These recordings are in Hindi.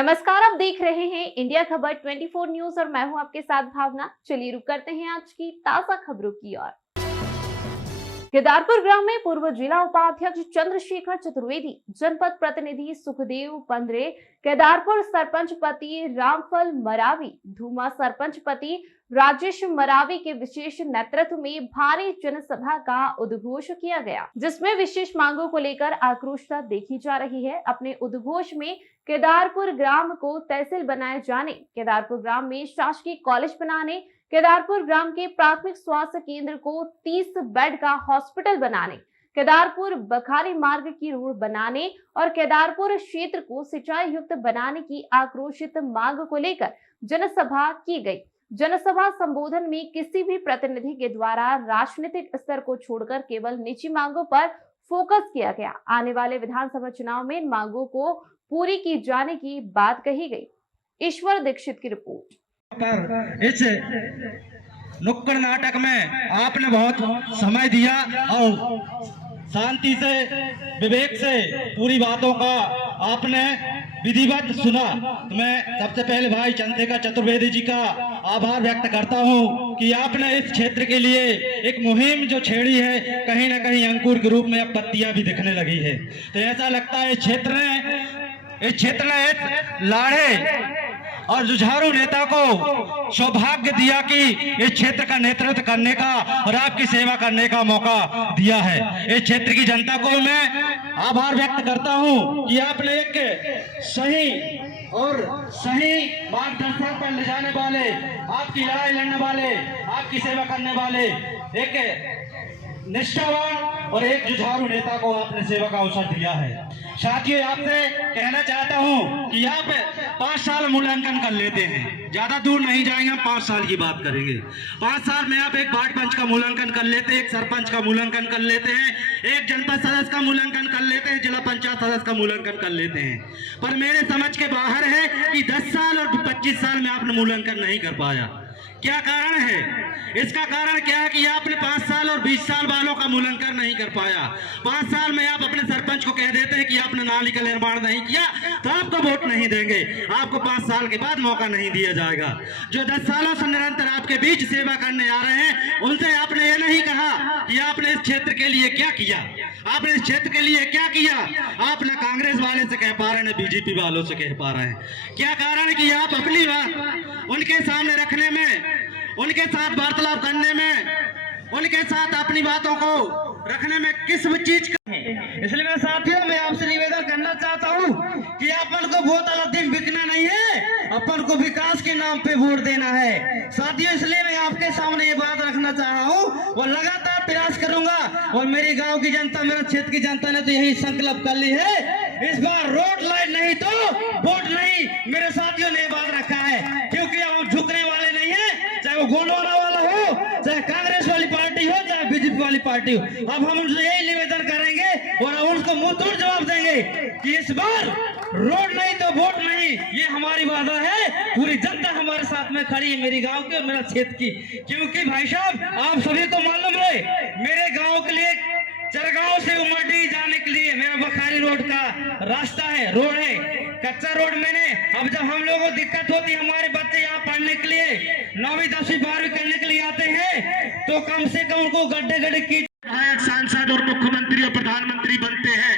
नमस्कार, आप देख रहे हैं इंडिया खबर 24 न्यूज और मैं हूं आपके साथ भावना। चलिए रुक करते हैं आज की ताजा खबरों की ओर। केदारपुर ग्राम में पूर्व जिला उपाध्यक्ष चंद्रशेखर चतुर्वेदी, जनपद प्रतिनिधि सुखदेव पंद्रे, केदारपुर सरपंच पति रामफल मरावी, धूमा सरपंच पति राजेश मरावी के विशेष नेतृत्व में भारी जनसभा का उद्घोष किया गया, जिसमें विशेष मांगों को लेकर आक्रोशता देखी जा रही है। अपने उद्घोष में केदारपुर ग्राम को तहसील बनाए जाने, केदारपुर ग्राम में शासकीय कॉलेज बनाने, केदारपुर ग्राम के प्राथमिक स्वास्थ्य केंद्र को 30 बेड का हॉस्पिटल बनाने, केदारपुर बखारी मार्ग की रोड बनाने और केदारपुर क्षेत्र को सिंचाई युक्त बनाने की आक्रोशित मांग को लेकर जनसभा की गई। जनसभा संबोधन में किसी भी प्रतिनिधि के द्वारा राजनीतिक स्तर को छोड़कर केवल निजी मांगों पर फोकस किया गया। आने वाले विधानसभा चुनाव में इन मांगों को पूरी की जाने की बात कही गई। ईश्वर दीक्षित की रिपोर्ट। पर इस नुक्कड़ नाटक में आपने बहुत समय दिया और शांति से विवेक से पूरी बातों का आपने विधिवत सुना। तो मैं सबसे पहले भाई चंद्रशेखर चतुर्वेदी जी का आभार व्यक्त करता हूं कि आपने इस क्षेत्र के लिए एक मुहिम जो छेड़ी है, कहीं ना कहीं अंकुर के रूप में अब पत्तियां भी दिखने लगी है। तो ऐसा लगता है इस क्षेत्र ने एक लाड़े और जुझारू नेता को सौभाग्य दिया कि इस क्षेत्र का नेतृत्व करने का और आपकी सेवा करने का मौका दिया है। इस क्षेत्र की जनता को मैं आभार व्यक्त करता हूं कि आपने एक सही मार्गदर्शन पर ले जाने वाले, आपकी लड़ाई लड़ने वाले, आपकी सेवा करने वाले एक निष्ठावान और एक जुझारू नेता को आपने सेवा का अवसर दिया है। साथियों, आपसे कहना चाहता हूं कि आप 5 साल मूल्यांकन कर लेते हैं, ज्यादा दूर नहीं जाएंगे, हम 5 साल की बात करेंगे। 5 साल में आप एक वार्ड पंच का मूल्यांकन कर लेते हैं, एक सरपंच का मूल्यांकन कर लेते हैं, एक जनपद सदस्य का मूल्यांकन कर लेते हैं, जिला पंचायत सदस्य का मूल्यांकन कर लेते हैं। पर मेरे समझ के बाहर है कि 10 साल और 25 साल में आपने मूल्यांकन नहीं कर पाया। क्या कारण है? इसका कारण क्या है कि आपने 5 साल और 20 साल वालों का मूल्यांकन नहीं कर पाया। 5 साल में आप अपने सरपंच को कह देते हैं कि आपने नाली का निर्माण नहीं किया तो आपको वोट नहीं देंगे, आपको 5 साल के बाद मौका नहीं दिया जाएगा। जो 10 सालों से निरंतर आपके बीच सेवा करने आ रहे हैं, उनसे आपने ये नहीं कहा कि आपने इस क्षेत्र के लिए क्या किया, आपने इस क्षेत्र के लिए क्या किया। आप न कांग्रेस वाले से कह पा रहे हैं, न बीजेपी वालों से कह पा रहे हैं। क्या कारण है कि आप अपनी बात उनके सामने रखने में, उनके साथ वार्तालाप करने में, उनके साथ अपनी बातों को रखने में किस चीज का है। इसलिए मैं साथियों में आपसे निवेदन करना चाहता हूं कि अपन को वोट अधिक बिकना नहीं है, अपन को विकास के नाम पे वोट देना है। साथियों, इसलिए मैं आपके सामने ये बात रखना चाह रहा हूं और लगातार प्रयास करूंगा। और मेरे गांव की जनता, मेरे क्षेत्र की जनता ने तो यही संकल्प कर ली है, इस बार रोड लाइट नहीं तो वोट नहीं। मेरे साथियों ने बात रखा है, क्योंकि हम झुकने वाले नहीं है, चाहे वो गोंडवाना वाला हो, चाहे कांग्रेस वाली पार्टी हो, चाहे बीजेपी वाली पार्टी हो। अब हम उनसे यही निवेदन करेंगे और उनको मुंह तोड़ जवाब देंगे कि इस बार रोड नहीं तो वोट नहीं। ये हमारी वादा है, पूरी जनता हमारे साथ में खड़ी है, मेरी गांव की और मेरा क्षेत्र की। क्योंकि भाई साहब, आप सभी को मालूम है, मेरे गांव के लिए चरगांव से उमरडी जाने के लिए मेरा बखारी रोड का रास्ता है, रोड है, कच्चा रोड। मैंने अब जब हम लोगों को दिक्कत होती है, हमारे बच्चे यहाँ पढ़ने के लिए 9वीं 10वीं 12वीं करने के लिए आते हैं, तो कम से कम उनको गड्ढे की सांसद और मुख्यमंत्री और प्रधानमंत्री बनते हैं।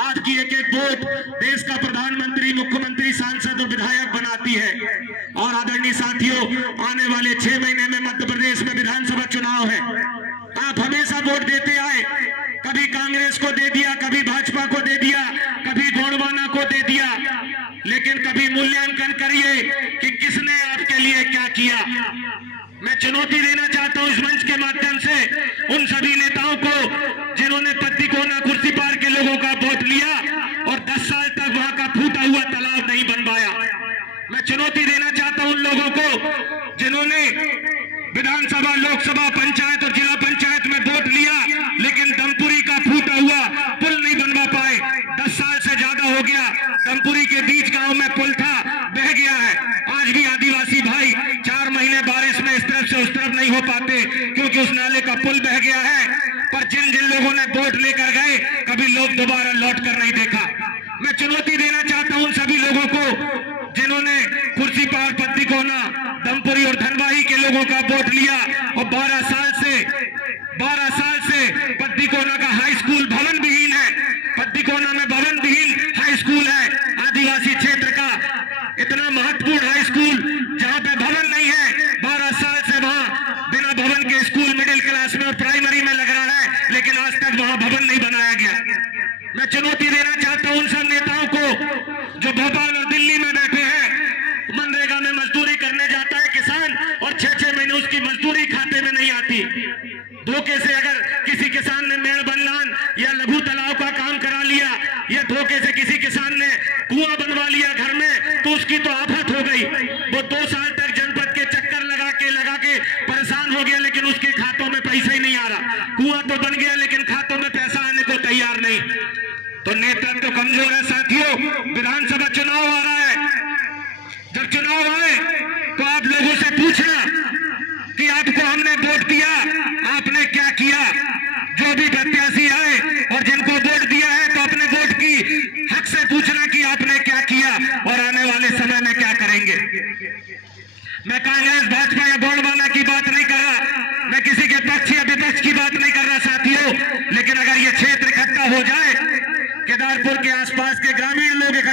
आज की एक एक वोट देश का प्रधानमंत्री, मुख्यमंत्री, सांसद और विधायक बनाती है। और आदरणीय साथियों, आने वाले 6 महीने में मध्य प्रदेश में विधानसभा चुनाव है। आप हमेशा वोट देते आए, कभी कांग्रेस को दे दिया, कभी भाजपा को दे दिया, कभी गोंडवाना को दे दिया, लेकिन कभी मूल्यांकन करिए कि किसने आपके लिए क्या किया। मैं चुनौती देना चाहता हूं इस मंच के माध्यम से उन सभी नेताओं को जिन्होंने पत्ती कोना कुर्सी पार के लोगों का वोट लिया और 10 साल तक वहां का फूटा हुआ तालाब नहीं बन पाया। मैं चुनौती देना चाहता हूं उन लोगों को जिन्होंने विधानसभा, लोकसभा, पंचायत और जिला पंचायत में वोट लिया, लेकिन दमपुरी का फूटा हुआ पुल नहीं बनवा पाए। 10 साल से ज्यादा हो गया, दमपुरी के बीच गांव में पुल था, बह गया है। आज भी आदिवासी भाई 4 महीने बारिश में इस तरफ से उस तरफ नहीं हो पाते, क्योंकि उस नाले का पुल बह गया है। पर जिन जिन लोगों ने वोट लेकर गए, कभी लोग दोबारा लौट कर नहीं देखा। मैं चुनौती देना चाहता हूं उन सभी लोगों को लोगों का वोट लिया और 12 साल से पत्तीकोना का हाई स्कूल भवन विहीन है। पत्तीकोना में भवन विहीन हाई स्कूल है। आदिवासी क्षेत्र का इतना महत्वपूर्ण हाई स्कूल जहां पे भवन नहीं है, 12 साल से वहां बिना भवन के स्कूल मिडिल क्लास में और प्राइमरी में लग रहा है, लेकिन आज तक वहां भवन नहीं बनाया गया। मैं चुनौती देना चाहता हूं उन सब नेताओं को जो भोपाल और दिल्ली में बैठे हैं। मनरेगा में मजदूरी करने जाता है किसान और 6-6 महीने उसकी मजदूरी खाते में नहीं आती। धोखे से अगर किसी किसान ने मेड़ बनलान या लघु तालाब का काम करा लिया या धोखे से किसी किसान ने कुआं बनवा लिया घर में, तो उसकी तो आफत हो गई। वो 2 साल तक जनपद के चक्कर लगा के परेशान हो गया, लेकिन उसके खातों में पैसा ही नहीं आ रहा। कुआं तो बन गया लेकिन खातों में पैसा आने को तैयार नहीं। तो नेतृत्व तो कमजोर है साथियों। विधानसभा चुनाव आ रहा है, जब चुनाव आए तो आप लोगों से पूछना कि आपको हमने वोट दिया, आपने क्या किया। जो भी प्रत्याशी आए और जिनको वोट दिया है तो अपने वोट की हक से पूछना कि आपने क्या किया और आने वाले समय में क्या करेंगे। मैं कांग्रेस भाजपा या गोंडवाना की बात नहीं कर रहा, मैं किसी के पक्ष या विपक्ष की बात नहीं कर रहा साथियों। लेकिन अगर ये क्षेत्र इकट्ठा हो जाए, केदारपुर के आसपास के ग्रामीण लोग इकट्ठा